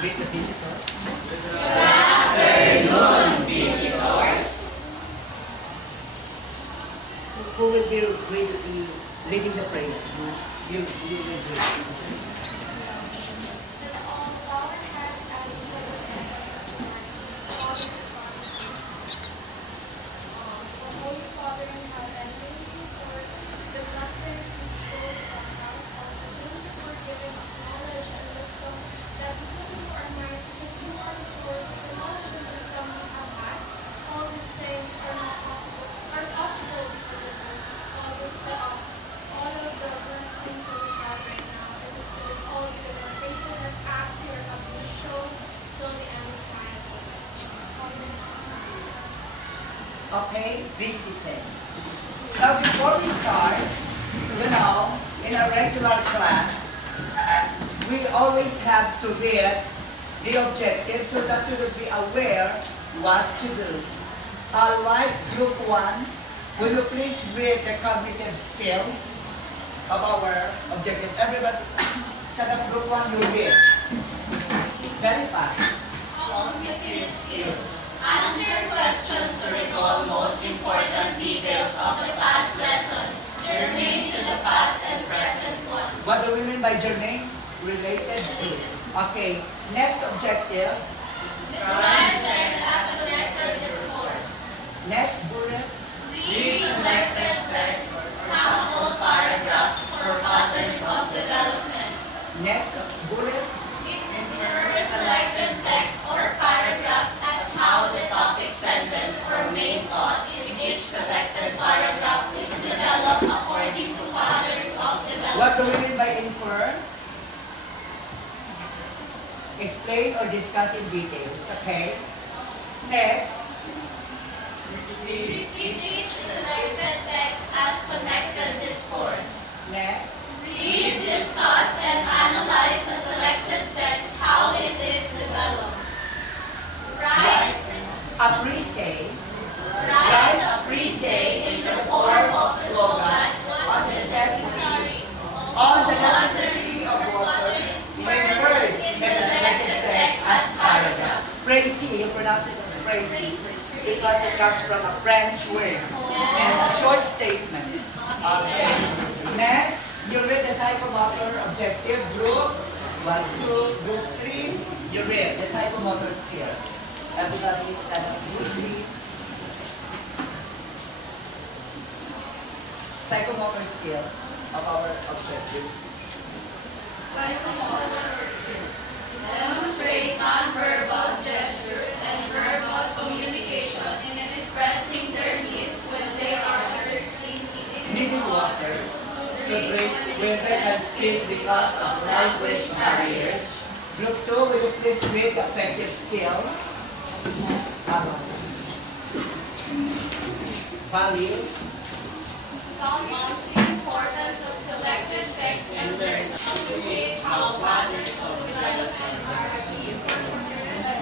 Greet the visitors. Good afternoon, visitors. Who will be leading the prayer? You will lead. Let's all bow our heads as we pray the presence of the Lord. Father, the Son, and the Holy Spirit. O Holy Father in heaven, thank you for the blessings you bestowed upon us. Also, thank you for giving us knowledge and wisdom that we put into our minds, because you are the source of the knowledge and wisdom we have had. All these things are possible because of you. All of the blessings that we have right now, and it is all because of our faithfulness as we are going to show till the end of time. Okay, visiting. Now before we start, in a regular class, we always have to read the objective so that you will be aware what to do. Alright, group 1, will you please read the cognitive skills of our objective? Everybody, set up group 1, you read. Very fast. Cognitive skills. Answer questions to recall most important details of the past lessons, germane to the past and present ones. What do we mean by germane? Related to. Okay, next objective. Describe text as connected discourse. Next bullet. Read selected text, sample paragraphs or patterns of development. Next bullet. Infer selected text or paragraphs as how the topic sentence or main thought in each selected paragraph is developed according to patterns of development. What do we mean by infer? Explain or discuss in details. Okay. Next. Read each selected text as connected discourse. Next. Read, discuss, and analyze the selected text, how it is developed. Write, Appreciate. write appreciate in the form of slogan on the necessary On the necessity of water. inferred in the selected text as paragraphs. Précis, you pronounce it as précis because it comes from a French word. It's a short statement. Okay. Next, you read the psychomotor objective group 1, 2, group 3. You read the psychomotor skills. Everybody stand up. Group 3. Psychomotor skills of our objectives. Psychomotor skills. Demonstrate nonverbal gestures and verbal communication in expressing their needs when they are thirsty, Needing water. To drink with it and speak because of language barriers. Group 2, will you please read the affective skills? Value. Come on to the importance of selected text and learn to appreciate how patterns of development are achieved.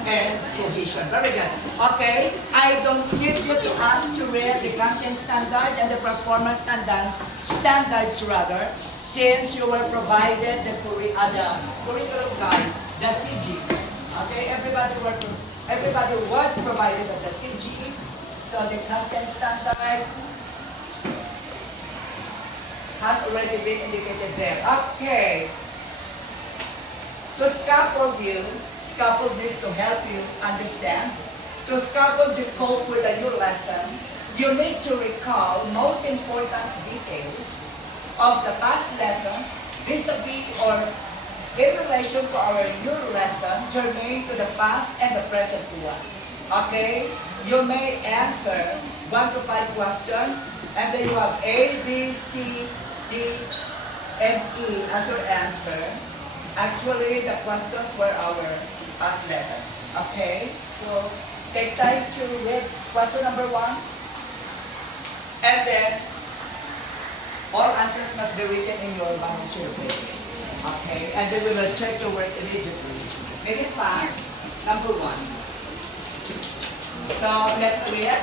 And cohesion. Very good. Okay, I don't need you to ask to read the content standard and the performance standards rather, since you were provided the curriculum guide, the CG. Okay, everybody was provided the CG, so the content standard has already been indicated there. Okay. To scaffold this to help you understand. To scaffold you cope with a new lesson, you need to recall most important details of the past lessons vis-a-vis or in relation to our new lesson germane to the past and the present ones. Okay? You may answer 1 to 5 questions, and then you have A, B, C, D, and E as your answer. Actually, the questions were our past lesson. Okay? So, take time to read question number 1. And then, all answers must be written in your volunteer book. Okay? And then we will check your work immediately. Make it fast. Number 1. So, let's read.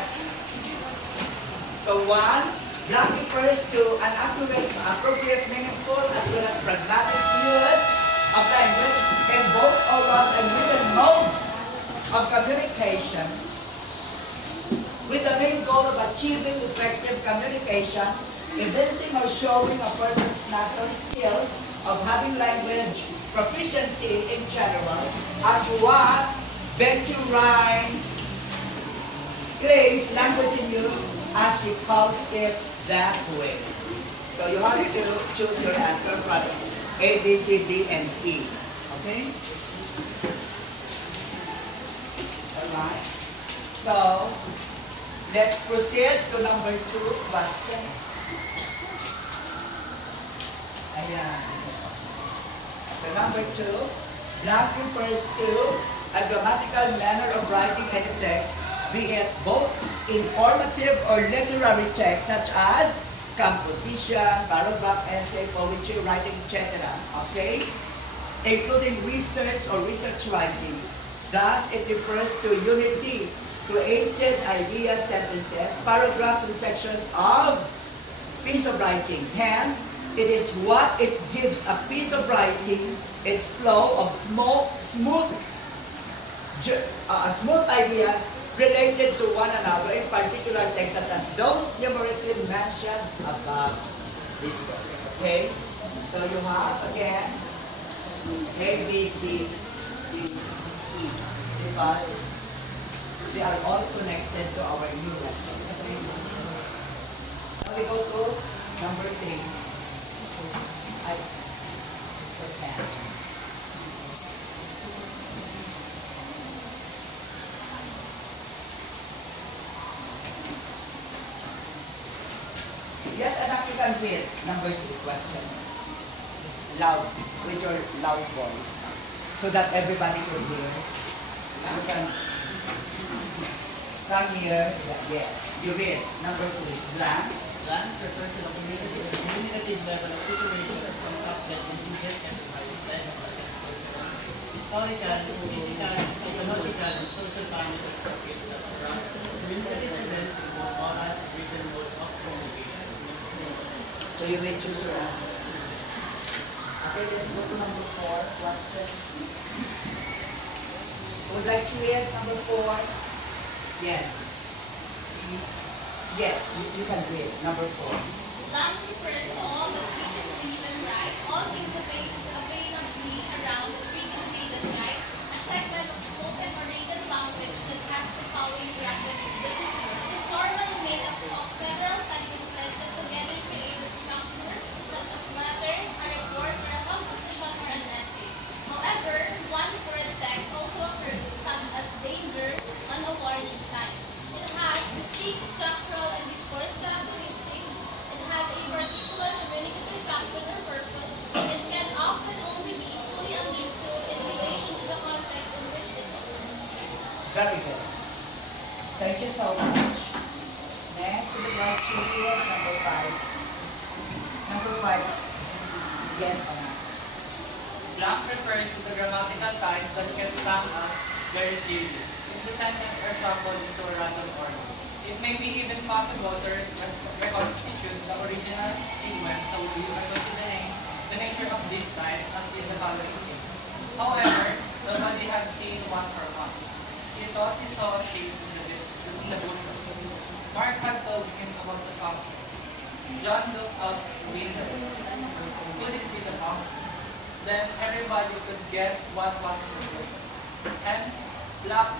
So, 1. Block refers to an accurate, appropriate, meaningful, as well as pragmatic use of language and both oral and written modes of communication with the main goal of achieving effective communication, evincing or showing a person's natural skills of having language proficiency in general, as what Betty Rhymes claims language in use, as she calls it that way. So you have to choose your answer from A, B, C, D, and E. Okay? Alright. So, let's proceed to number 2's question. Ayan. So number 2, blank refers to a grammatical manner of writing any text, be it both informative or literary text such as composition, paragraph, essay, poetry, writing, etc. Okay? Including research or research writing. Thus, it refers to unity, created ideas, sentences, paragraphs, and sections of piece of writing. Hence, it is what it gives a piece of writing its flow of smooth ideas related to one another in particular texts such as those numerously mentioned above this book. Okay? So you have again A, B, C, D, E, because they are all connected to our new lesson. Okay? Now we go to number 3. I pretend. Yes, anak, you can read number 2 question. Loud, with your loud voice, so that everybody can hear. You can come here. Yes, you read number 3. Blank. Blank refers to the communicative level of situation or contact that individual can provide with them. Historical, physical, psychological, and social parameters of communicative events in both oral and written mode of communication. So you may choose your answer. Okay, let's go to number 4 question. Would like to read number 4? Yes. Yes, you can read number 4. Blank refers to all that we can read and write, all things availably around that we can read and write, a segment of spoken or written language that has the following characteristics. It is normally made up of several sentences that together create a structure, such as letter, a report, or a composition or an essay. However, one word text also occurs, such as danger on a warning sign. It has distinct structural and discourse characteristics. It has a particular communicative function or purpose, and can often only be fully understood in relation to the context in which it occurs. Very good. Thank you so much. Next, we would like to read number 5. Number 5. Yes, Anna. Blank refers to the grammatical ties that can stand out very clearly if the sentence are shuffled into a random order. It may be even possible to reconstitute the original sequence, so we are considering the nature of these ties as in the following case. However, nobody had seen one for once. He thought he saw a shape in the bushes. Mark had told him about the foxes. John looked out the window. Could it be the fox? Then everybody could guess what was in the bushes. Hence, Black,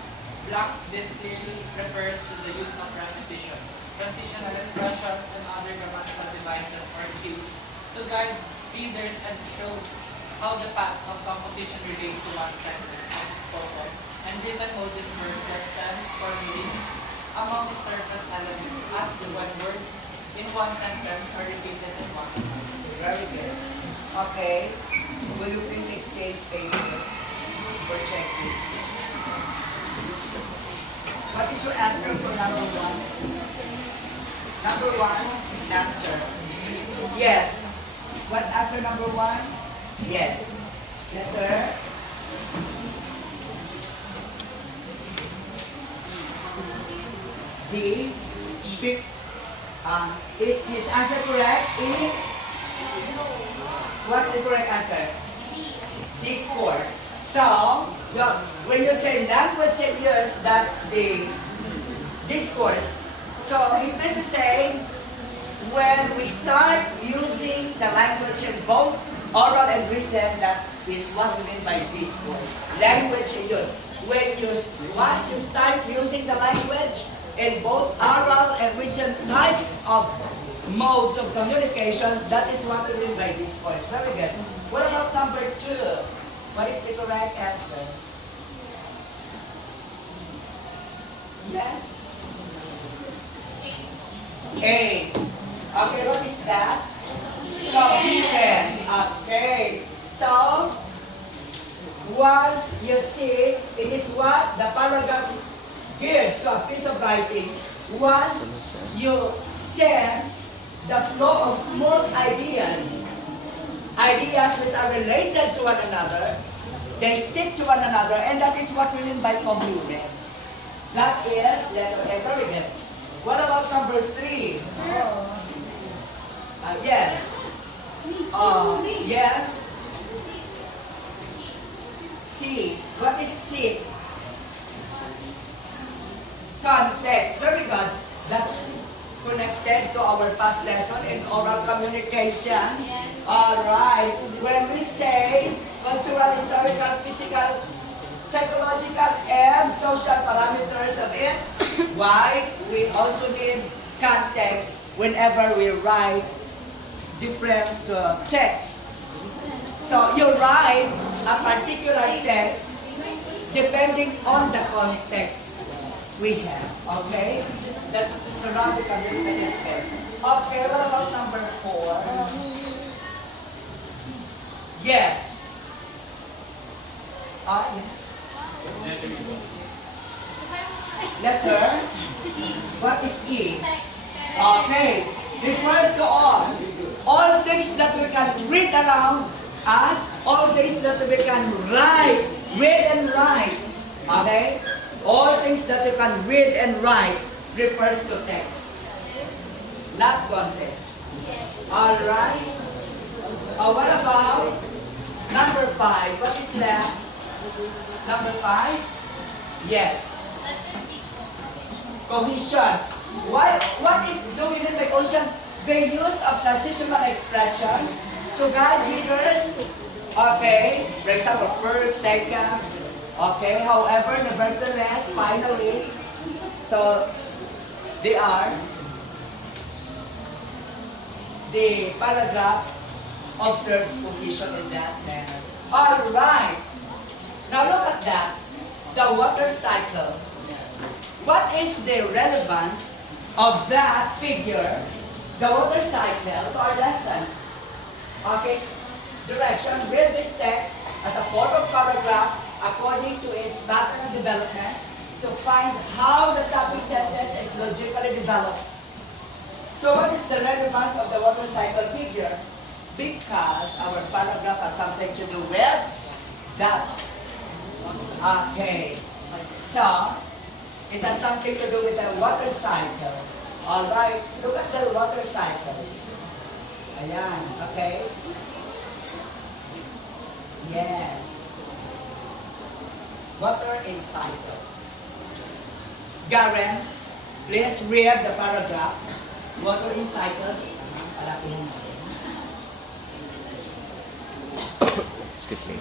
this clearly refers to the use of repetition, transitional expressions, and other grammatical devices or cues to guide readers and show how the paths of composition relate to one sentence as spoken, and written mode disperse that stands for meanings among its surface elements as the when words in one sentence are repeated in one another. Very good. Okay. Will you please exchange paper for checking? What is your answer for number 1? Number 1, answer. Yes. What's answer number 1? Yes. Letter. D. Speak. Is his answer correct? E. What's the correct answer? Discourse. So, when you say language in use, that's the discourse. So, it means to say, when we start using the language in both oral and written, that is what we mean by discourse. Language in use. Once you start using the language in both oral and written types of modes of communication, that is what we mean by discourse. Very good. What about number 2? What is the correct answer? Yes? 8. Okay, what is that? Competence. Okay. So, once you see, it is what the paragraph gives. So, a piece of writing. Once you sense the flow of smooth ideas which are related to one another, they stick to one another, and that is what we mean by coherence. That is letter A. Very good. What about number 3? Yes. Yes. C. What is C? Context. Very good. That's connected to our past lesson in oral communication. Yes. Alright. When we say cultural, historical, physical, psychological, and social parameters of it, why? We also need context whenever we write different texts. So you write a particular text depending on the context we have, okay? That surround the community text. Okay, what about number 4? Yes. Yes. Letter? What is E? Okay. Refers to all. All things that we can read around us, all things that we can write, read and write. Okay? All things that you can read and write refers to text, not context. Yes. Alright? What about number 5? What is that? Number 5? Yes. Cohesion. What is do we mean by cohesion? The use of transitional expressions to guide readers. Okay. For example, first, second. Okay. However, nevertheless, finally. So, they are the paragraph observes cohesion in that manner. Alright. Now look at that. The water cycle. What is the relevance of that figure, the water cycle, to our lesson? Okay. Direction. Read this text as a form of paragraph according to its pattern of development to find how the topic sentence is logically developed. So what is the relevance of the water cycle figure? Because our paragraph has something to do with that. Okay. So, it has something to do with the water cycle. Alright, look at the water cycle. Ayan, okay? Yes. Water in cycle. Garen, please read the paragraph. Water in cycle. Palapin. Excuse me.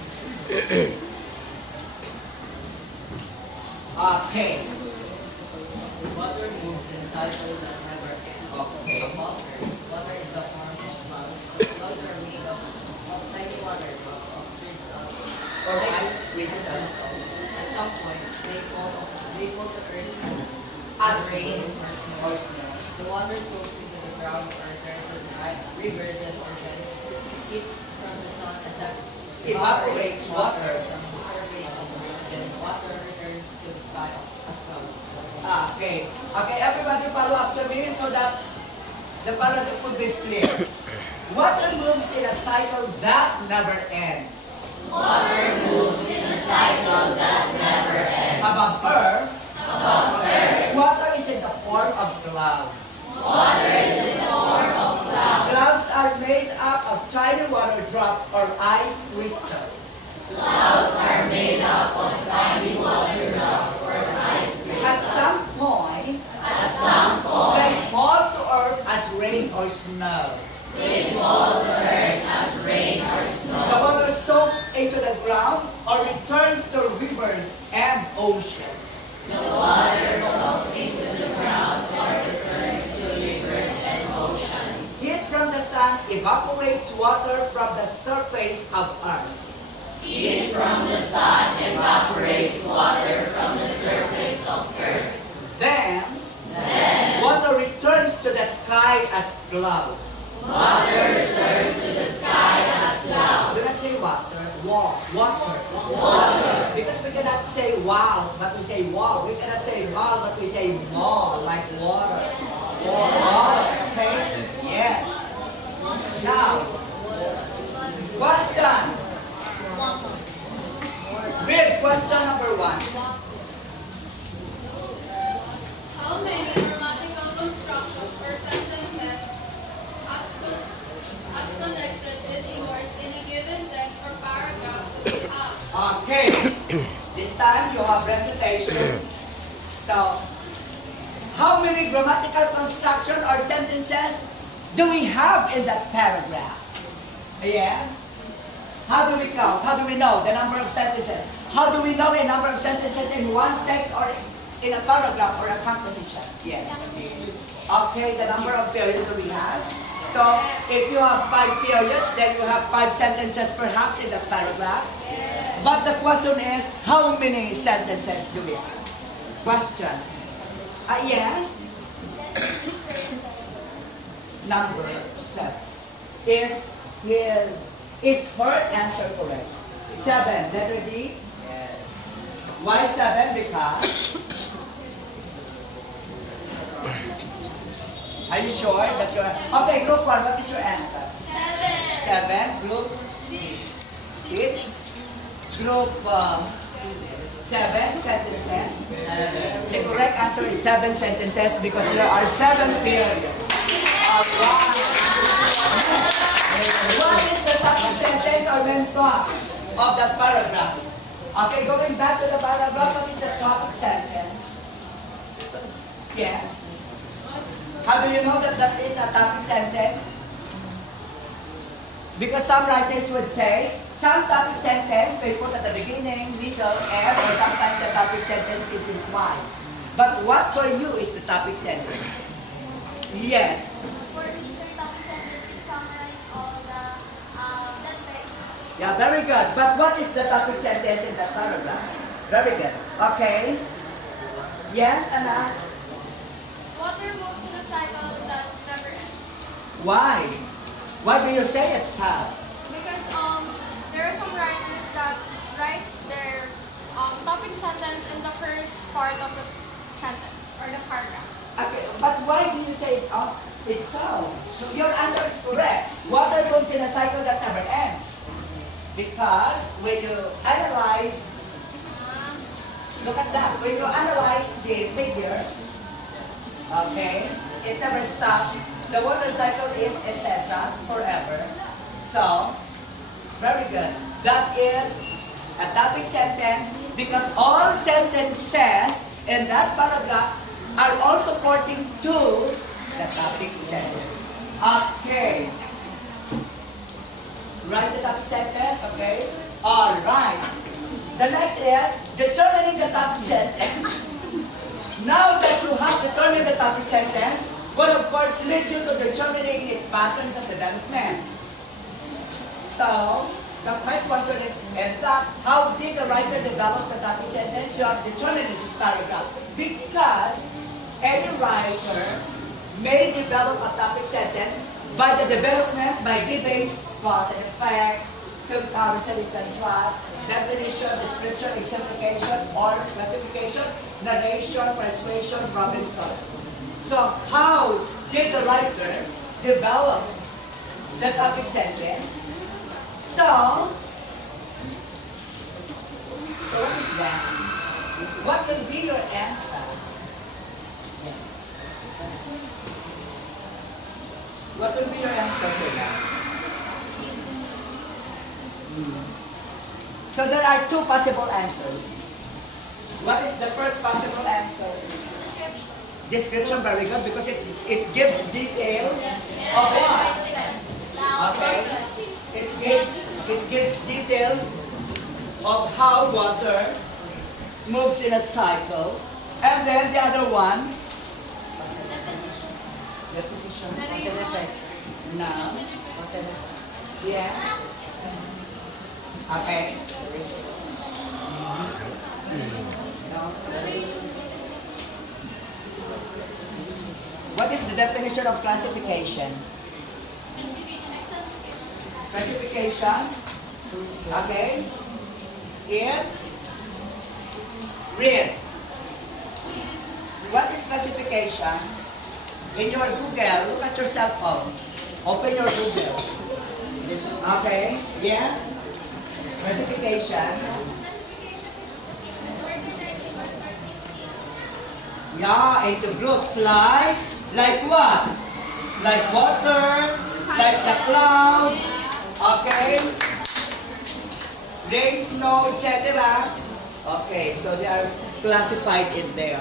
Okay. Water moves in a cycle that never ends. Okay. Water is the form of clouds. Clouds are made up of tiny water drops of crystal or ice crystals. At some point, they fall to earth as rain or snow. The water soaks into the ground or turns to rivers and oceans. Heat from the sun Evaporates water. from the surface of the earth. Then water returns to the sky as clouds. Okay. Okay, everybody follow after me so that the paragraph will be clear. Water moves in a cycle that never ends. Water moves in a cycle that never ends. Above earth, water is in the form of clouds. Water is in the form of clouds. Clouds are made up of tiny water drops or ice crystals. Clouds are made up of tiny water drops or ice At crystals. some point, At some point, they fall to earth as rain or snow. they fall to earth as rain or The snow. water soaks into the ground or returns to rivers and oceans. The water soaks into the ground or returns to rivers and oceans. Heat from the sun evaporates water from the surface of earth. Heat from the sun evaporates water from the surface of earth. Then, water returns to the sky as clouds. Water returns to the sky as clouds. We cannot say water, water. Water. Because we cannot say wow, but we say wow. We cannot say wow, but we say more, like water. Water, okay? Yes. Now, question. Read question number 1. How many grammatical constructions or sentences as connected is yours in a given text or paragraph do we have? Okay. This time you have recitation. So, how many grammatical construction or sentences do we have in that paragraph? Yes. How do we count? How do we know the number of sentences? How do we know a number of sentences in one text or in a paragraph or a composition? Yes. Okay, the number of periods that we have. So, if you have 5 periods, then you have 5 sentences perhaps in the paragraph. But the question is, how many sentences do we have? Question. Yes? Number 7. Is her answer correct? 7, letter D? Why 7? Because? Are you sure that you're... Okay, group 1, what is your answer? 7. Group 6. Group 7 sentences. The correct answer is 7 sentences because there are 7 periods. Alright. What is the topic sentence or main thought of that paragraph? Okay, going back to the paragraph, what is the topic sentence? Yes. How do you know that that is a topic sentence? Because some writers would say, some topic sentence may put at the beginning, middle, end, or sometimes the topic sentence is implied. But what for you is the topic sentence? Yes. For me, the topic sentence is summarize all the text. Yeah, very good. But what is the topic sentence in that paragraph? Very good. Okay. Yes, Anna? Water moves in a cycle that never ends. Why? Why do you say it's sad? Because there are some writers that writes their topic sentence in the first part of the sentence or the paragraph. Okay, but why do you say it's sad? So your answer is correct. Water moves in a cycle that never ends. Because when you analyze, look at that, when you analyze the figure, okay, it never stops. The water cycle is incessant forever. So, very good. That is a topic sentence because all sentences in that paragraph are all supporting to the topic sentence. Okay. Write the topic sentence, okay? Alright. The next is determining the topic sentence. Now that you have determined the topic sentence, will of course lead you to determining its patterns of development. So, the my question is, and that, how did the writer develop the topic sentence? You have determined in this paragraph. Because any writer may develop a topic sentence by the development by giving cause and effect, comparison and contrast, definition, description, exemplification, or classification, narration, persuasion, problem solving. So, how did the writer develop the topic sentence? So what is that? What will be your answer? Yes. What will be your answer for that? So there are two possible answers. What is the first possible answer? Description, very good, because it gives details of what? Okay. It gives details of how water moves in a cycle. And then the other one, repetition. Cause and effect. Now, Cause and effect. yes. Okay. No. What is the definition of classification? Classification, okay, is read. What is classification? In your Google, look at your cell phone. Open your Google. Okay, yes. Classification. Yeah, into groups like what? Like water, like the clouds, okay? Rain, snow, etc. Okay, so they are classified in there.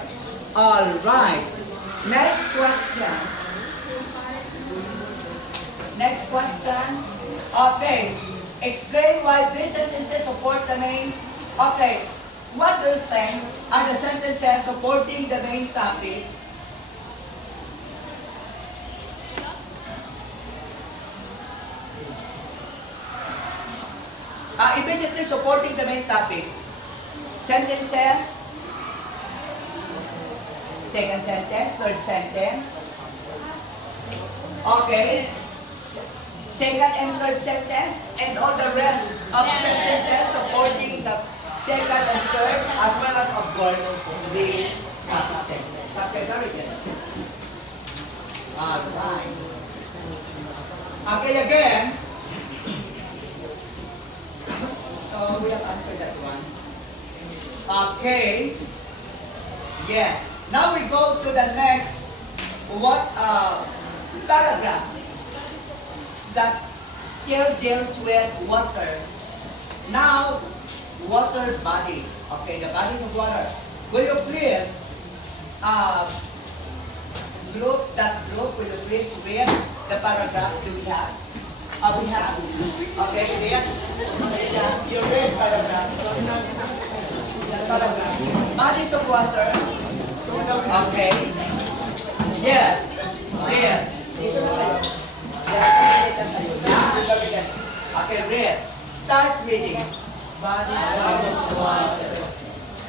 All right. Next question. Next question. Okay. Explain why these sentences support the main. Okay. What do you think are the sentences supporting the main topic? Immediately supporting the main topic. Sentences. Second sentence, third sentence. Okay. Second and third sentence, and all the rest of sentences supporting the second and third, as well as, of course, the sentence. Okay, very good. Alright. Okay, again. So, we have answered that one. Okay. Yes. Now we go to the next paragraph that still deals with water. Now, water bodies. Okay, the bodies of water. Will you please group that group? Will you please read the paragraph? Do we have? We have. Okay, read. You read paragraph. Bodies of water. Okay. Yes. Read. Okay, read. Start reading. Bodies of water.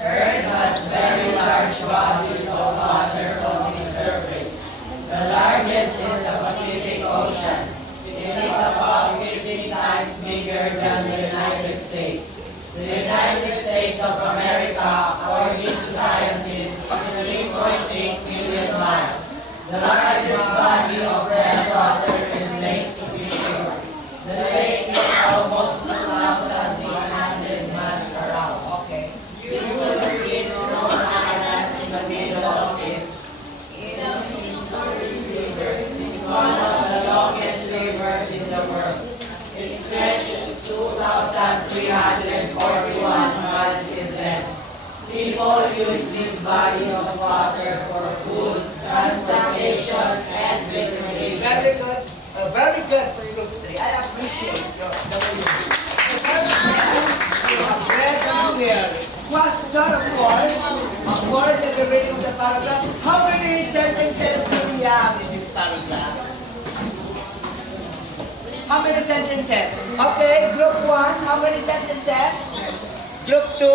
Earth has very large bodies of water on its surface. The largest is the Pacific Ocean. It is about 50 times bigger than the United States. The United States of America, according to scientists, is 3.8 million miles. The largest body of fresh water is Lake Superior. The lake is almost 2,800 miles around. Okay. You will see Rhode Islands in the middle of it. The Missouri River is one of the longest rivers in the world. It stretches 2,341 miles in length. People use these bodies of water for food, transportation, and drinking. Very good. Very good for you today. I appreciate the way you do. You have read and clear. Question, of course, at the reading of the paragraph. How many sentences do we have in this paragraph? How many sentences? Okay, group 1, how many sentences? Group 2,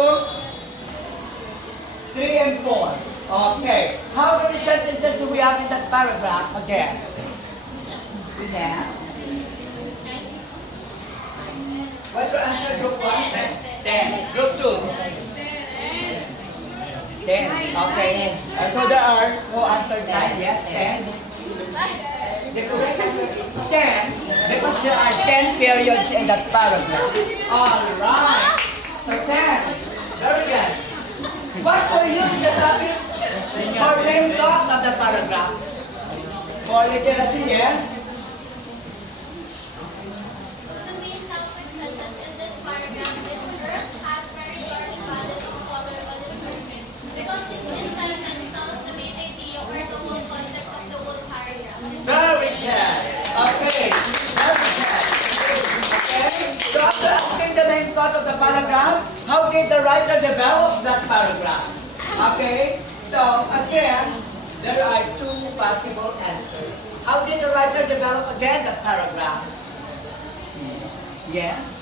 3 and 4. Okay. How many sentences do we have in that paragraph again? We have. What's your answer, group 1? 10. Group 2? 10. Okay. So there are who answered 9. Yes, 10. The correct answer is 10 because there are 10 periods in that paragraph. Alright. So 10. Very good. What for you is the topic or main thought of the paragraph? For literacy, yes? The main topic sentence in this paragraph is Earth So after asking the main thought of the paragraph, how did the writer develop that paragraph? Okay? So again, there are two possible answers. How did the writer develop again the paragraph? Yes?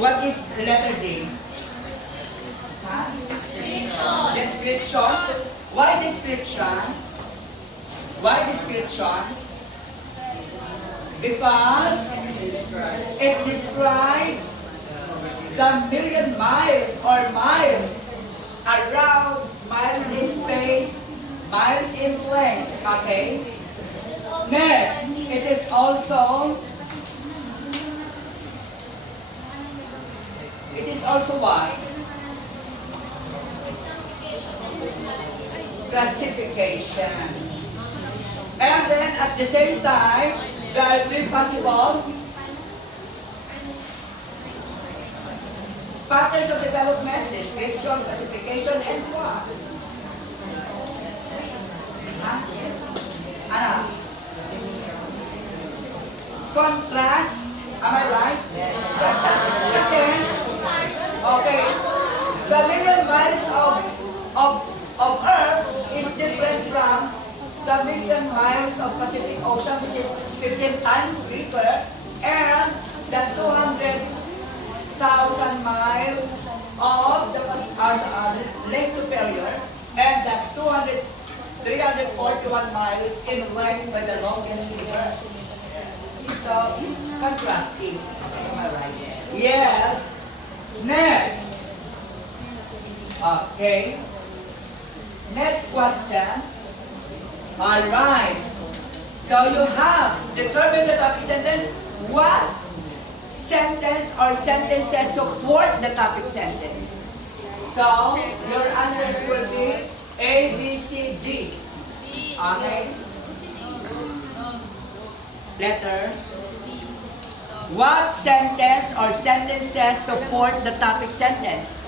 What is letter D? Huh? Description. Why description? Why description? Because it describes the million miles or miles around, miles in space, miles in length. Okay? Next, it is also what? Classification. And then at the same time, there are three possible patterns of development: description, classification, and what? Huh? Ano? Contrast. Am I right? Yes. Kasi, okay, the million miles of Earth is different from the million miles of Pacific Ocean, which is 15 times bigger, and the 200,000 miles of the Lake Superior, and the 341 miles in length by the longest river. So, contrasting. Am I right? Yes. Next. Okay. Next question. Alright. So you have determined the topic sentence. What sentence or sentences support the topic sentence? So your answers will be A, B, C, D. Okay? Letter. What sentence or sentences support the topic sentence?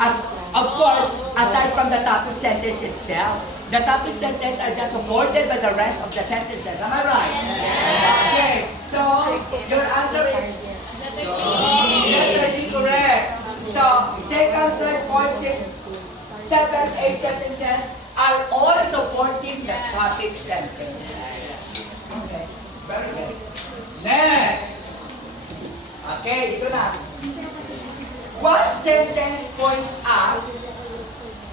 As, of course, aside from the topic sentence itself, the topic sentences are just supported by the rest of the sentences. Am I right? Yes. Okay, so your answer is letter D, correct. So, second, third, fourth, sixth, seventh, eighth sentences are all supporting the topic sentence. Okay, very good. Next. Okay, ito na. What sentence points out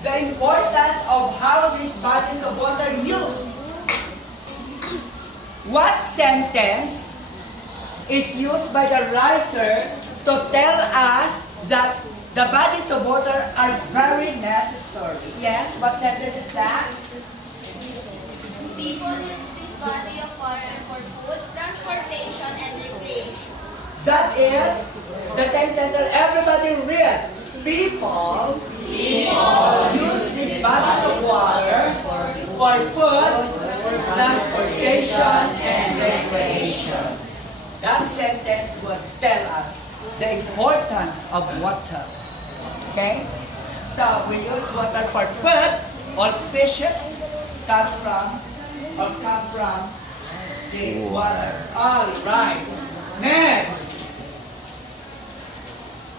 the importance of how these bodies of water are used? What sentence is used by the writer to tell us that the bodies of water are very necessary? Yes, what sentence is that? People use this body of water for food, transportation, and recreation. That is the text center. Everybody read. People use these bodies of water for food, transportation, and recreation. That sentence would tell us the importance of water. Okay? So we use water for food. All fishes come from the water. All right. Next.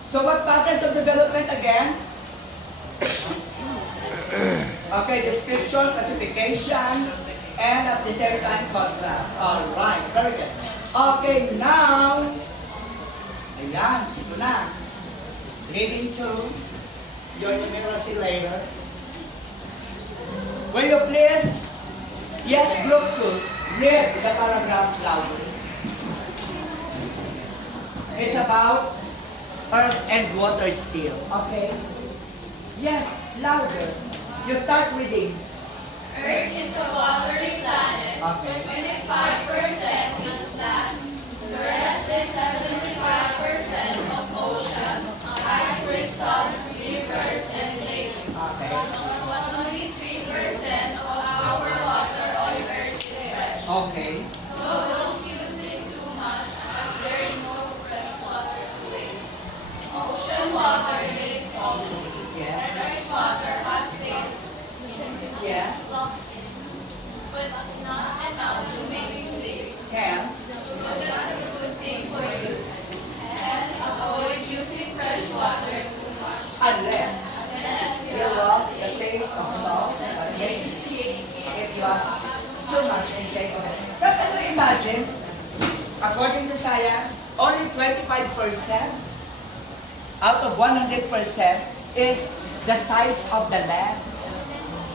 So what patterns of development again? Okay, description, classification, and at the same time contrast. Alright, very good. Okay, now, ayan, ito na. Leading to your numeracy later. Will you please, yes, group 2, read the paragraph loudly. It's about earth and water still. Okay? Yes, louder. You start reading. Earth is a watery planet. Okay. 25% is land. The rest is 75% of oceans, ice crystals, rivers, and lakes. Okay. Only 3% of our water on Earth is fresh. Okay. So don't use it too much as there is no fresh water to waste. Ocean water is salty. Yes. Fresh water has sails. Yes. But not enough to make you sick. Yes. according to science, only 25% out of 100% is the size of the land.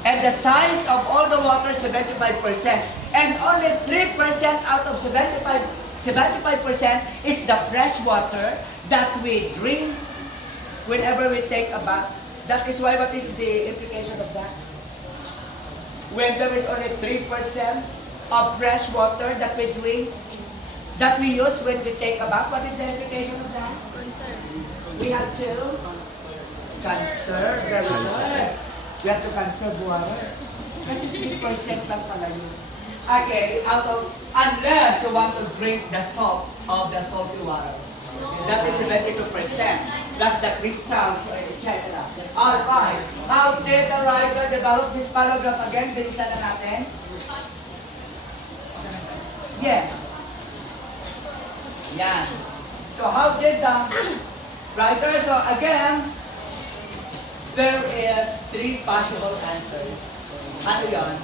And the size of all the water, 75%. And only 3% out of 75% is the fresh water that we drink whenever we take a bath. That is why, what is the implication of that? When there is only 3% of fresh water that we drink, that we use when we take a bath, what is the implication of that? We have to conserve. Very good. We have to conserve water. Kasi 3% lang pala yun. Okay, unless you want to drink the salt of the salty water. That is 72%. Plus the crystals, etc. Alright, how did the writer develop this paragraph again? Bilisan na natin. Yes. Yan. So how did the writer, so again, there is 3 possible answers. Ano yun?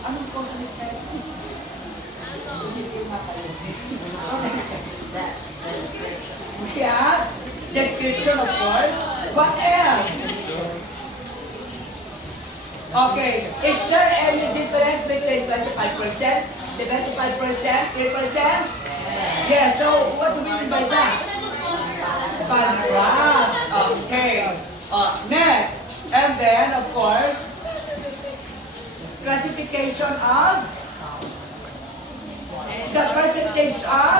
Anong cause and effect? That is great. We have description, of course. What else? Okay, is there any difference between 25%, 75%, 3%? Yes, so what do we mean by that? Contrast. Okay. Next. And then, of course, classification of the percentage of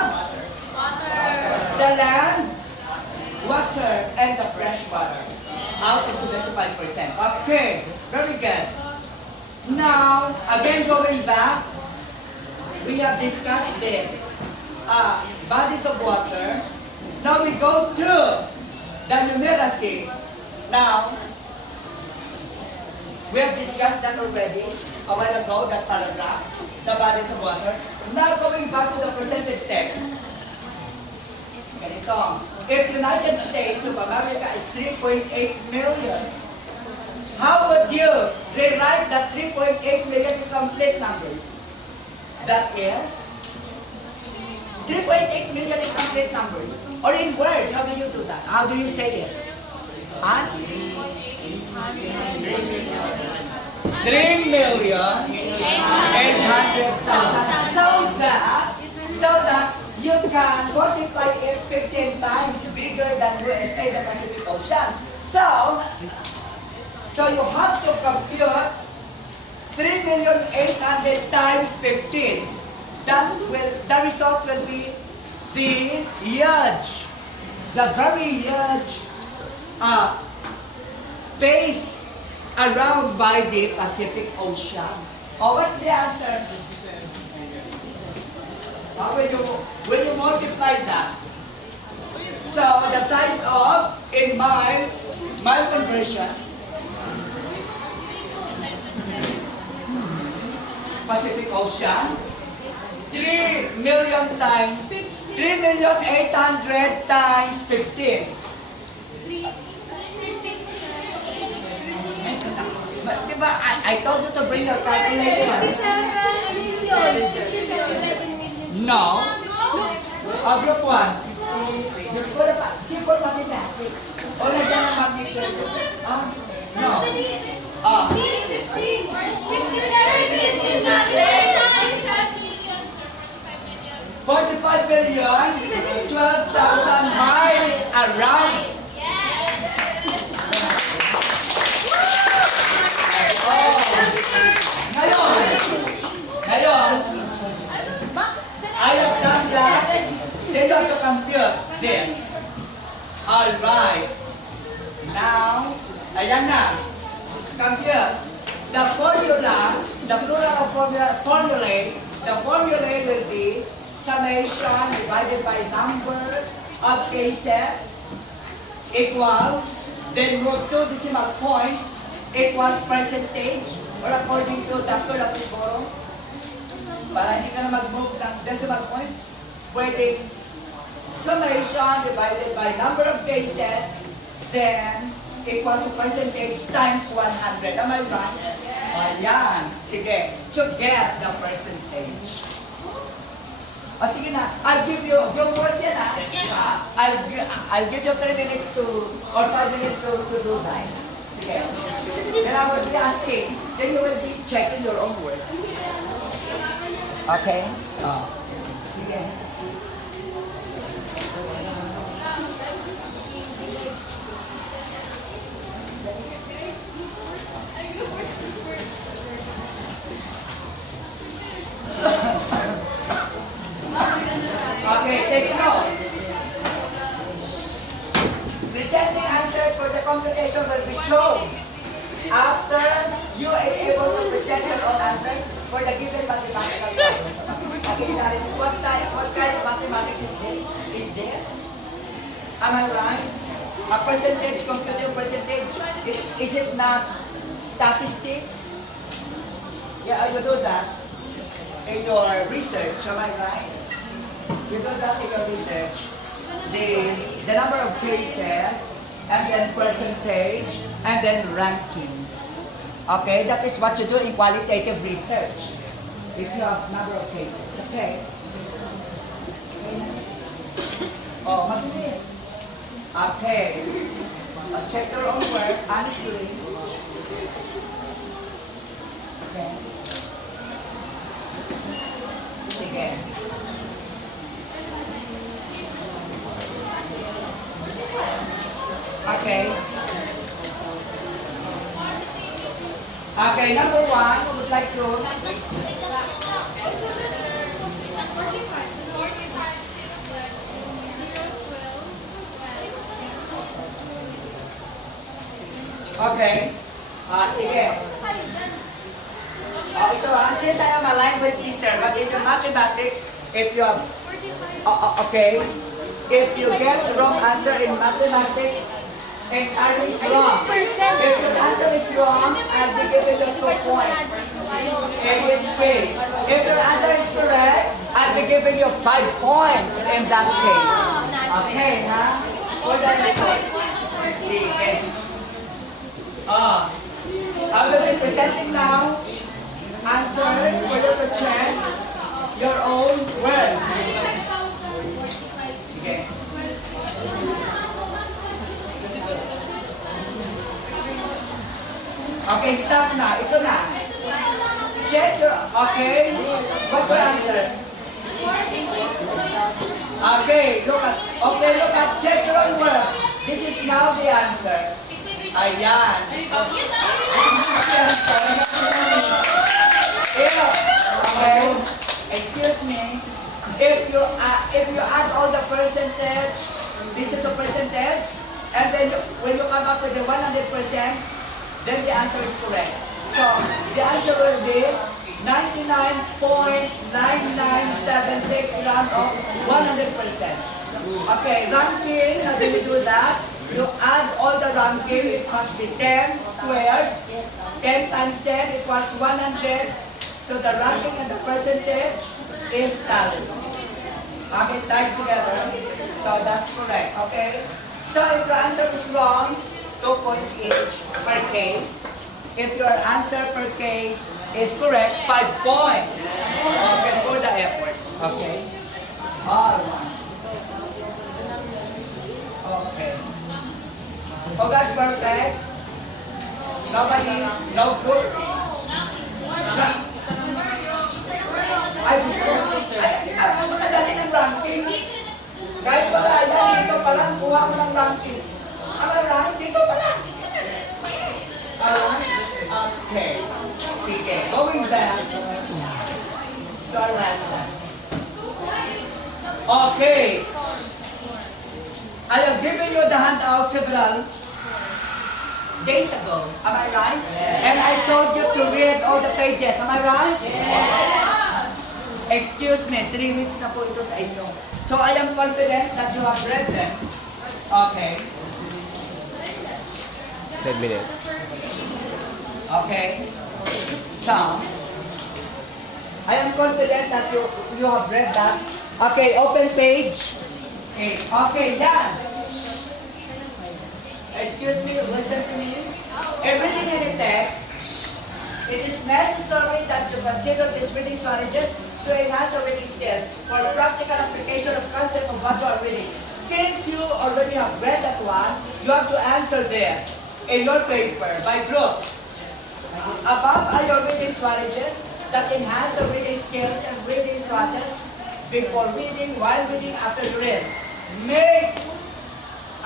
the land, water, and the fresh water. Out is 75%. Okay. Very good. Now, again going back, we have discussed this. Bodies of water. Now we go to the numeracy. Now, we have discussed that already a while ago, that paragraph, the bodies of water. Now going back to the presented text. Ganito. If United States of America is 3.8 million, how would you rewrite that 3.8 million in complete numbers? That is 3.8 million in complete numbers. Or in words, how do you do that? How do you say it? 3,800,000. So that you can multiply it 15 times bigger than USA, the Pacific Ocean. So you have to compute 3,800,000 times 15. The result will be the very huge space around by the Pacific Ocean. Oh, what's the answer? When you multiply that, so the size of, in mile conversions, Pacific Ocean, 3 million times, 3,800,000 times 15. But diba, I told you to bring your calculator. No. Group 1. Just for the simple mathematics. O nandiyan ang magnitude. No. 45 billion, 12,000 miles around. Ngayon, I have done that. Then you have to compute this. Alright. Now, ayan na. Compute. The formula, the plural of formulae, the formulae will be summation divided by number of cases equals, then move 2 decimal points equals percentage, or according to Dr. Lapisboro, para hindi ka na mag-move ng decimal points, pwede summation divided by number of cases, then equals to percentage times 100. Am I right? Ayan. Sige. To get the percentage. O sige na, I'll give you, yung word yan I'll give you 3 minutes to, or 5 minutes to do that. Sige. Then I will be asking, then you will be checking your own word. Okay? Sige. Okay, take note. Presenting answers for the computation will be shown after you are able to present your own answers for the given mathematical problems. Okay, sorry, what kind of mathematics is this? Am I right? A percentage, computing percentage, is it not statistics? Yeah, you do that in your research, am I right? You do that in your research. The number of cases, and then percentage, and then ranking. Okay, that is what you do in qualitative research. If you have number of cases, okay? Oh, mabilis. Okay. Check your own work, honestly. Okay. Sige. Okay. Okay, number 1, I would like to... Okay. Sige. Ito since I am a language teacher, but in your mathematics, if you have... okay. If you get the wrong answer in mathematics, entirely is wrong. If your answer is wrong, I'll be giving you 2 points. In which case, if your answer is correct, I'll be giving you 5 points in that case. Okay, ha? So that sige. I will be presenting now answers for you to check your own word. Sige. Okay, stop na. Ito na. Check your, okay. What's your answer? Okay, look at, check your own word. This is now the answer. Ayan. This is the answer. Okay, excuse me. If you add all the percentage, this is a percentage, and then when you come up with the 100%, then the answer is correct. So the answer will be 99.9976 round of 100%. Okay, ranking, how do you do that? You add all the ranking, it must be 10 squared. 10 times 10, it was 100. So the ranking and the percentage is tallied. Okay, tied together. So that's correct, okay? So if your answer is wrong, 2 points each per case. If your answer per case is correct, 5 points. Okay, for the efforts. Okay? All right. Okay. Oh, that's perfect. Nobody, no groups. Ay, gusto ko. Ay, makadali ng ranking. Kahit wala yan, dito pa lang, kuha mo ng ranking. Alright, dito pa lang. Alright? Okay. Sige, going back to our lesson. Okay. I have given you the handout several days ago. Am I right? Yes. And I told you to read all the pages. Am I right? Yes. Excuse me, 3 weeks na po ito sa inyo. So I am confident that you have read them. Okay. 10 minutes. Okay. So, I am confident that you have read that. Okay, open page. Okay, yan. Excuse me, listen to me. Everything in the text It is necessary that you consider these reading strategies to enhance your reading skills for practical application of concept of what you are reading. Since you already have read that one, you have to answer this in your paper by group. Above are your reading strategies that enhance your reading skills and reading process before reading, while reading, after you read. Make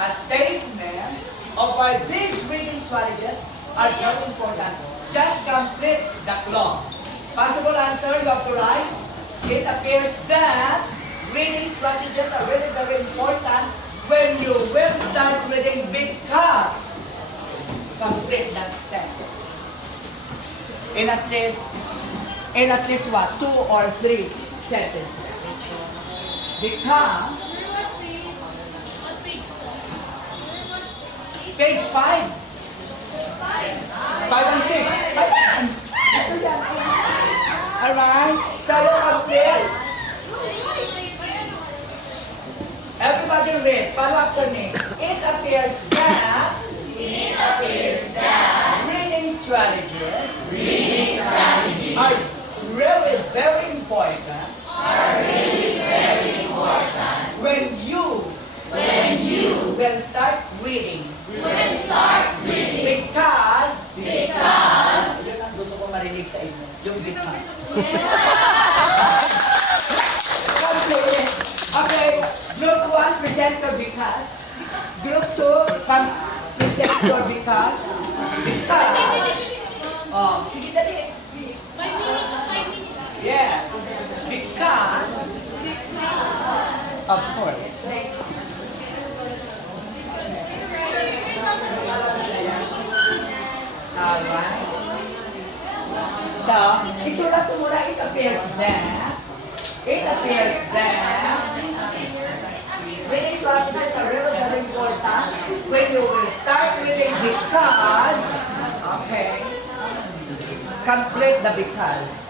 a statement of why these reading strategies are very important. Just complete the clause. Possible answer you have to write. It appears that reading strategies are really very important when you will start reading because complete that sentence. In at least what? 2 or 3 sentences. Because What page po? page 5. 5 and 6. Ayan! Ito yan. Alright? So you complete. Everybody read. Follow after me. It appears that reading strategies are really very important when you will start reading. Because yun ang gusto ko marinig sa inyo, yung because. Okay, group 1, present your because. Group 2, present your because. Oh, sige dali. 5 minutes. Yes. Because. Of course. Alright. So, isulat mo muna, it appears that reading strategies are really very important when you will start reading because, okay, complete the because.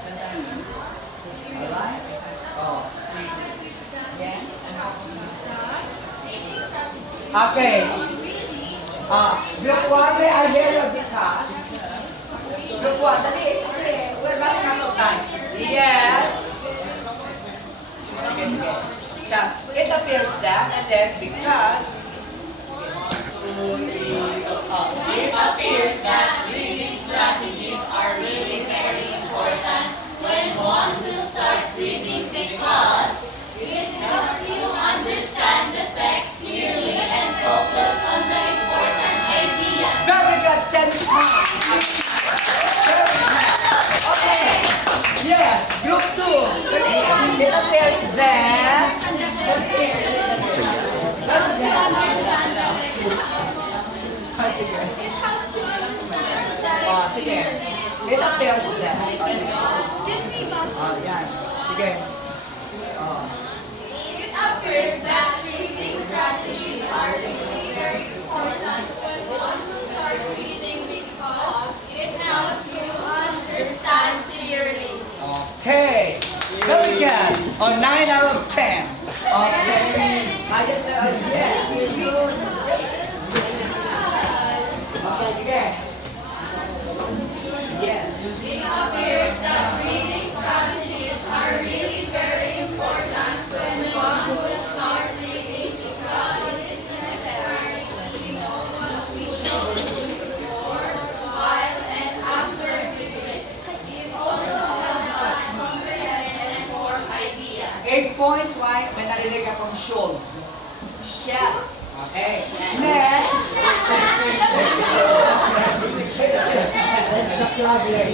Alright? Oh. Yes? Okay. Group 1, may I hear your because? Group 1, dali, we're running out of time. Yes. Okay, sige. Just, it appears that, and then because, It appears that reading strategies are really very important when one will start reading because it helps you understand the text clearly and focus on the important ideas. very good, 10 points. Very good. Okay. Yes, group 2. It appears that, It helps you understand the text oh, sige. It appears that. Yan. Sige. It appears that reading strategies are really very important when one will start reading because it helps you understand clearly. Okay. Very good. Oh, 9 out of 10. Okay. Highest level. Yeah. Okay, sige. Yes. It appears that reading strategies are really very important when one will start reading because it is necessary to know what we should do before, while, and after reading it. It also helps us comprehend and form ideas. 8 points. Why? May narinig akong show. Shut. Okay. Next. That's the problem.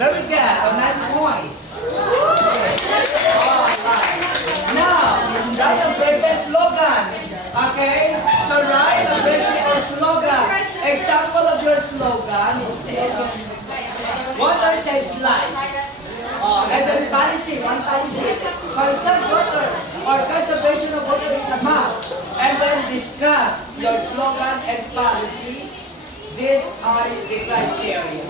Very good. 9 points. Alright. Now, write a basic slogan. Okay? So write a basic slogan. Example of your slogan is this. Water saves life. And then policy, one policy. Conserve water or conservation of water is a must. And then discuss your slogan and policy, these are the criteria.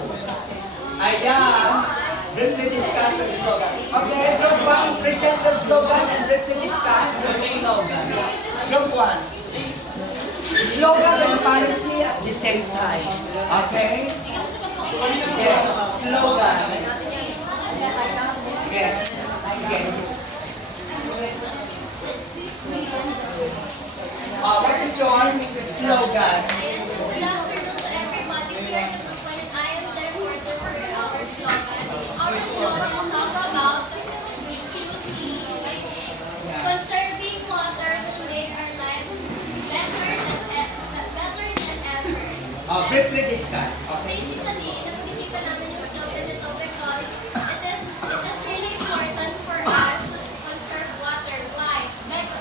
Ayan, briefly discuss your slogan. Okay, group 1, present your slogan and briefly discuss your slogan. Group 1, slogan and policy at the same time. Okay? Yes, slogan. Yes. Again. What is your slogan? So good afternoon to everybody. We are the group one and I am the reporter for our slogan. Our slogan talks about conserving water will make our lives better than ever. Briefly discuss. Okay. Basically, napag-isipan namin yung slogan nito because it is really important for us to conserve water. Why?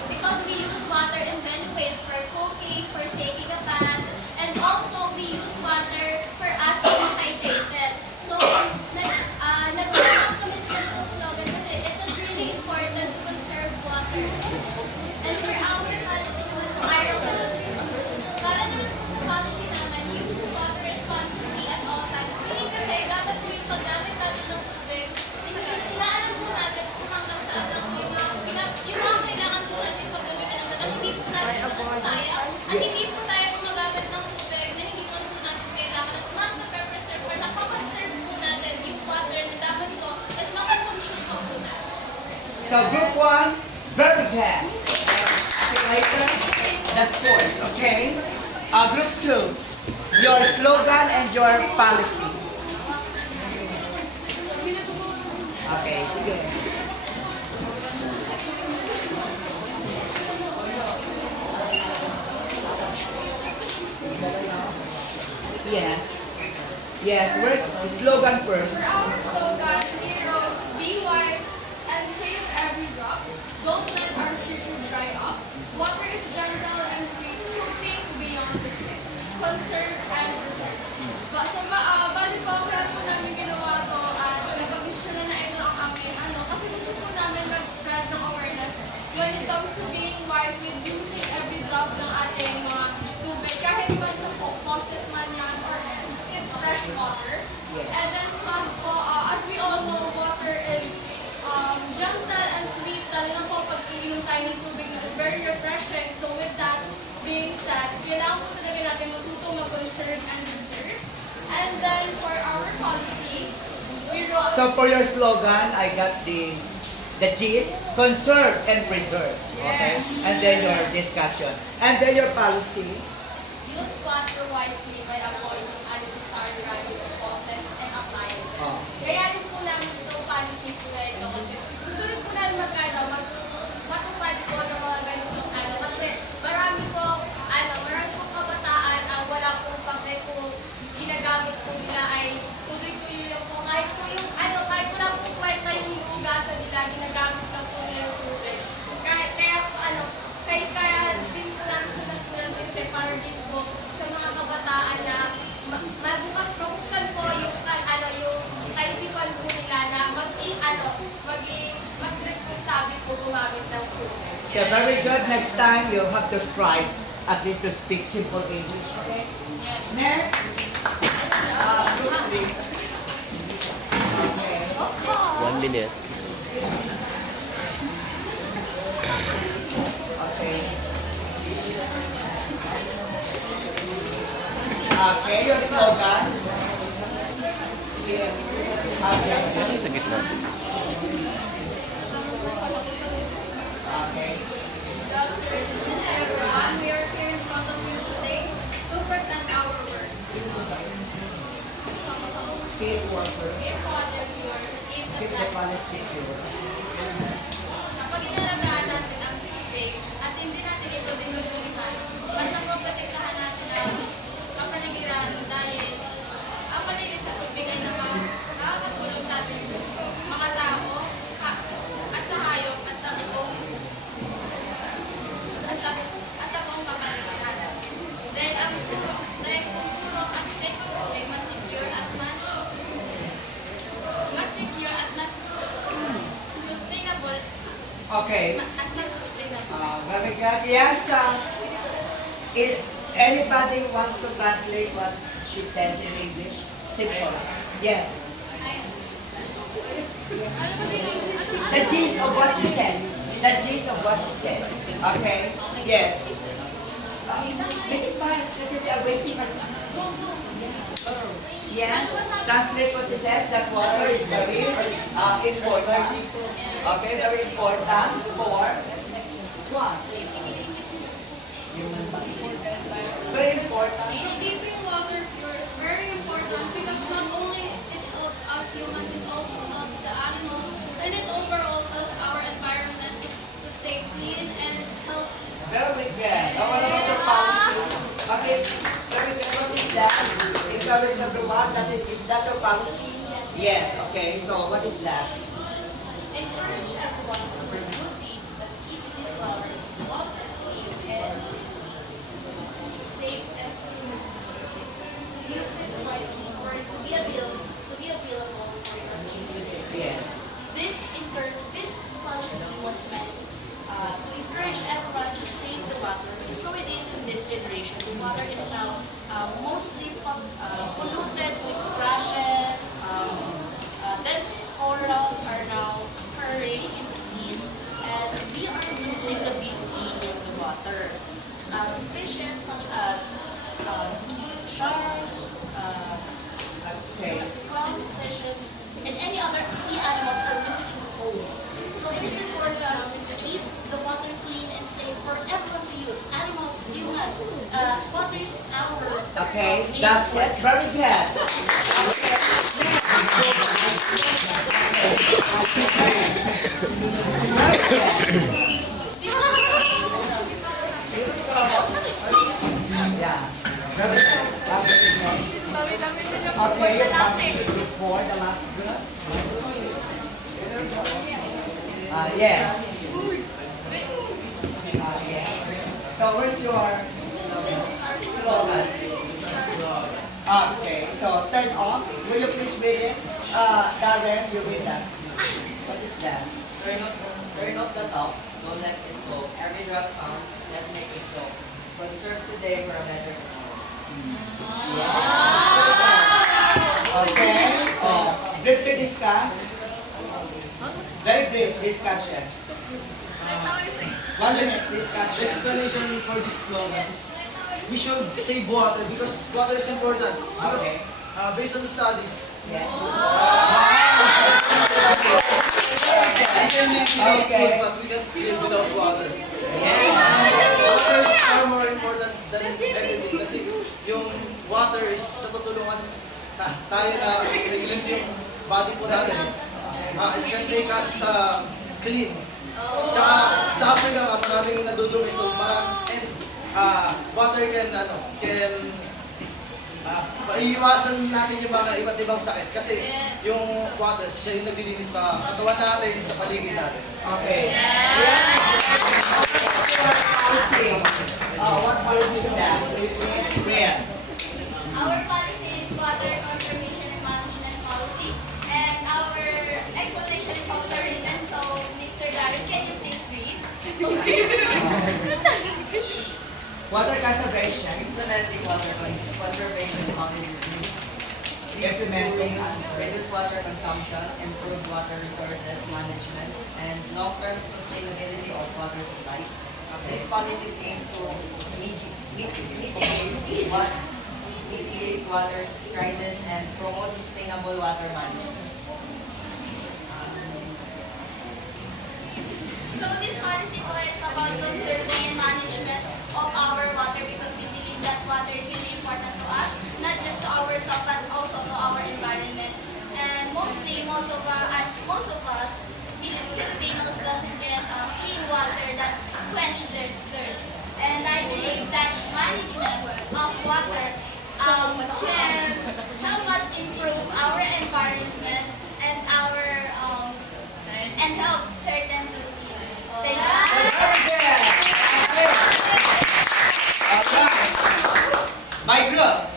Because we use water in many ways for cooking, for taking a bath, and also we use water for us to be hydrated. So, nag-come kami sa ganitong slogan kasi it is really important to conserve water. And for our policy naman, para naman po sa policy naman, use water responsibly at all times. Meaning kasi, dapat po yung paggamit natin ng tubig, inaalam po natin kung hanggang saan lang po yung mga kailangan po natin paggamitan ng dagat. Hindi po natin ito nasasayang. At hindi po tayo gumagamit ng tubig na hindi naman po natin kailangan. At mas na-preserve or napakonserve po natin yung water na dapat po is makakonsume po po natin. So group 1, very good. Later, the sports, okay? Group 2, your slogan and your policy. Okay, sige. Yes. Yes, where's the slogan first? For our slogan, we wrote, be wise and save every drop. Don't let our future dry up. Water is gentle and sweet, so think beyond the sea. Conserve and preserve. Bali po, kaya po namin ginawa to at napag-issue na ito ang aming kasi gusto po namin mag-spread ng awareness when it comes to being wise with using every drop ng ating mga tubig. Kahit man sa faucet man yan or it's fresh water. And then plus po, as we all know, water is gentle and sweet. Talagang po pag iinom tayo ng tubig na is very refreshing. So with that being said, kailangan po talaga natin matuto mag-conserve and reserve. And then for our policy, we wrote... So for your slogan, I got the gist, conserve and preserve. Okay? And then your discussion. And then your policy. Use water wisely by avoiding unnecessary running of faucets and appliances. Oh. Kaya rin po namin itong policy po na ito kasi gusto rin po namin matupad po ng mga ganitong kasi marami po kabataan ang wala pong pake kung ginagamit po nila ay tuloy-tuloy lang po. Kahit po yung kahit wala pong kwenta yung hugasan nila, ginagamit lang po nila yung tubig. Kaya din po namin po nagsulat kasi para din po sa mga kabataan na magbuksan po yung kaisipan po nila na mag-responsabi po gumamit ng tubig. Okay, very good. Next time, you'll have to strive at least to speak simple English. Okay? Next. Group 3. Okay. 1 minute. Okay. Okay, your slogan. Okay. Sa gitna. Okay. Good afternoon, everyone. We are here in front of you today to present our work. Keep water. Keep water pure, keep the Keep the planet planet secure. Kapag inalagaan natin ang tubig at hindi natin ito dinudulihan, mas naproprotektahan natin ang kapaligiran dahil ang paligid sa tubig ay nakakatulong sa ating mga tao at sa hayop at sa buong kapaligiran. Dahil kung puro at safe ay mas secure at mas sustainable Okay. at mas sustainable. Very good. Yes. Anybody wants to translate what she says in English? Simple. Yes. The gist of what she said. The gist of what she said. Okay? Yes. Make it fast kasi they are wasting my time. Yes. Translate what she says. That water is very important. Okay, very important for what? Very important. So keeping water pure is very important because not only it helps us humans, it also helps the animals, and it overall helps our environment to stay clean and healthy. Very good. Now, what about the policy? Okay, very good. What is that? Encourage everyone. Is that your policy? Yes. Okay. So, what is that? Encourage everyone to do good deeds that keeps this water safe and use it wisely for it to be available for your community. Yes. This policy was meant to encourage everyone to save the water because nowadays in this generation, the water is now mostly polluted with crashes. Dead corals are now occurring in the seas, and we are losing the beauty in the water. Fishes such as sharks, Okay. clownfishes, and any other sea animals are losing homes. So it is important to keep the water clean and safe for everyone to use. Animals, humans. Water is our Okay. main That's it. source. Very good. Yeah. Very good. Okay. Before the last good. Yes. Yes. So where's your slogan? Okay, so turn off. Will you please read it? Darren, you read that. What is that? Turn off the top, don't let it go. Every drop counts, let's make it so. Conserve today for a better tomorrow. Okay. Briefly discuss. Very brief discussion. 1 minute discussion. Explanation for this slogan is we should save water because water is important. Because Okay. based on studies, Yeah. we can live without Okay. food, but we can't live without water. Water is far more important than everything kasi yung water is natutulungan tayo na nag-cleanse yung body po natin. It can make us clean. Tsaka sa Africa, maraming nadudumi. So and water can maiiwasan natin yung mga iba't ibang sakit. Kasi yung water, siya yung naglilinis sa katawan natin, sa paligid natin. Okay. Policy. What policy is that? Please read. Our policy is water conservation and management policy, and our explanation is also written. So, Mr. Darren, can you please read? Water conservation. Implementing water conservation policies means Implementing reduce water consumption, improve water resources management, and long-term sustainability of water supplies. This policies aims to mitigate water crisis and promote sustainable water management. So, this policy po is about conserving and management of our water because we believe that water is really important to us, not just to ourselves but also to our environment. And mostly, most of us, Filipinos doesn't get clean water that quench their thirst. And I believe that management of water can help us improve our environment and and help certain species. Thank you. Very good. Alright. My group,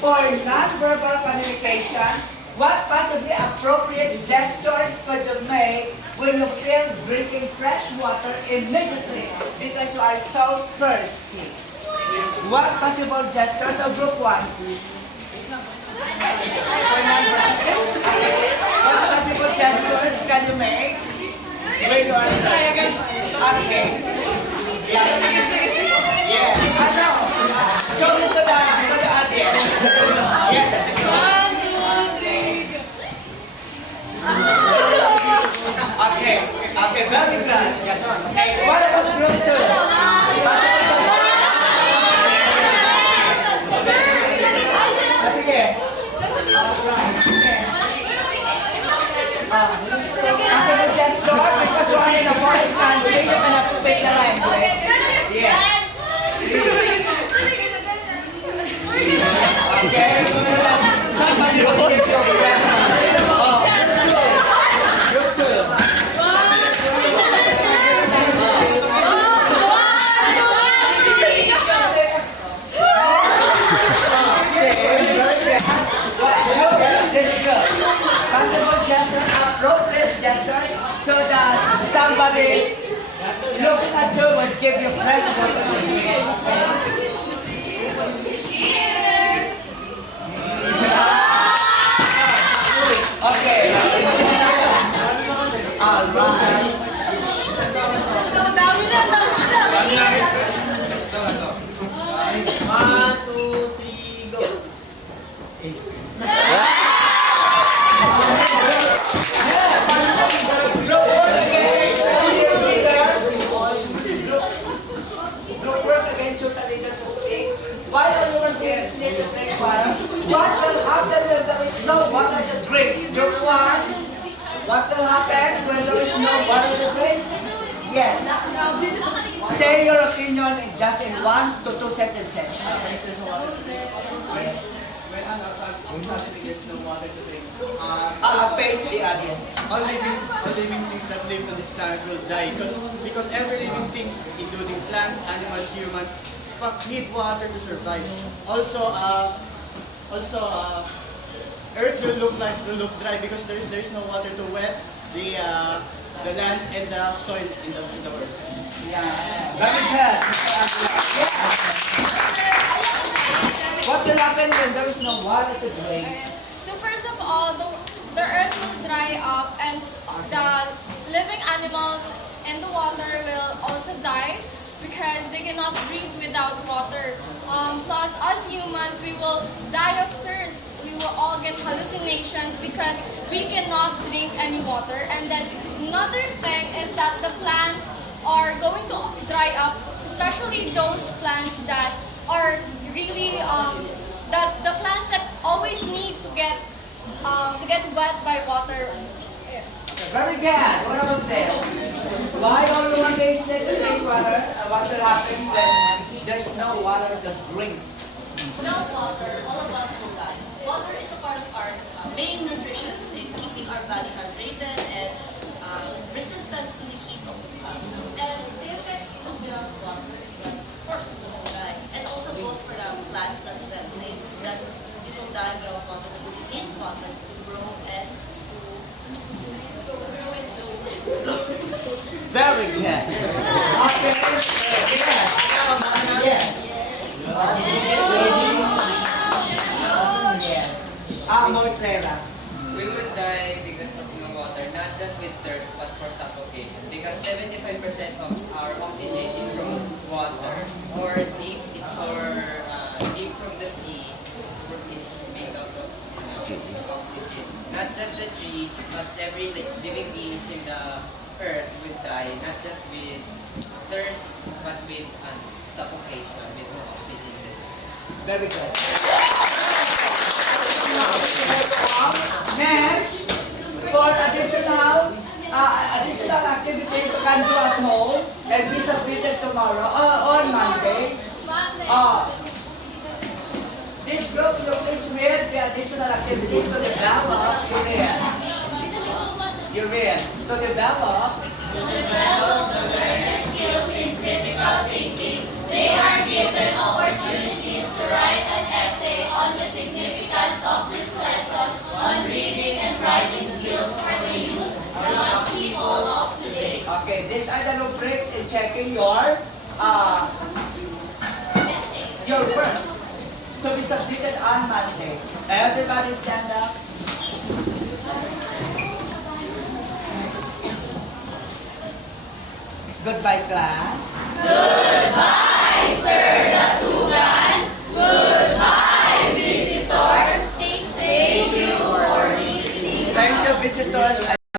for non-verbal communication, what possibly appropriate gestures could you make when you feel drinking fresh water immediately because you are so thirsty? What possible gestures of group 1? What possible gestures can you make when you are driving? Okay. Yeah. Ano? Show it to the audience. Yes. 1, 2, 3, go. Okay. Okay, very good. Okay, what about group 2? Possible gestures? Sige. Alright. Okay. As a gesture, because you are in a foreign country, you cannot speak the language. Yeah. Okay. Somebody will give you a question. Oh. Group 2. Possible gesture, appropriate gesture, so that somebody looking at you will give you pleasure. Okay. All right. One, two, three, go. Group work again, choose a leader to speak. While everyone is need to drink water, what will happen when there is no water to drink? Group 1, what will happen when there is no water to drink? Yes. Say your opinion in just in 1 to 2 sentences. When there's no water to drink, Face the audience. all living things that live on this planet will die because every living things, including plants, animals, humans, need water to survive. Also, Earth will look dry because there's no water to wet the lands and the soil in the earth. Very good. What will happen when there is no water to drink? So first of all, the earth will dry up and the living animals in the water will also die because they cannot breathe without water. Plus, as humans, we will die of thirst. We will all get hallucinations because we cannot drink any water. And then another thing is that the plants are going to dry up, especially those plants that are really that the plants that always need to get wet by water. Yeah. Very good. What about this? Why only one day is need to drink water? What will happen when there's no water to drink? Without water, all of us will die. Water is a part of our main nutrition in keeping our body hydrated and resistance to the heat of the sun. And the effects of without water is that, of course, we will die. And also goes for the plants that say that it will die without water because it needs water to grow and to grow and grow. Very good. Okay. Yes. Yes. More Clara. We would die because of no water, not just with thirst, but for suffocation. Because 75% of our oxygen is from water, or deep from the sea is made out of oxygen. Not just the trees, but every living beings in the earth would die, not just with thirst, but with suffocation, with no oxygen. Very good. Next, for additional activities you can do at home and be submitted tomorrow or on Monday. This group will please read the additional activities to develop. You read. To develop. Skills in critical thinking. They are given opportunities to write an essay on the significance of this lesson on reading and writing skills for the youth, the young people of today. Okay, these are the rubrics in checking your Essay. Everybody stand up. Goodbye, class. Goodbye, Sir Datugan. Goodbye, visitors. Thank you for listening. Thank you, visitors. I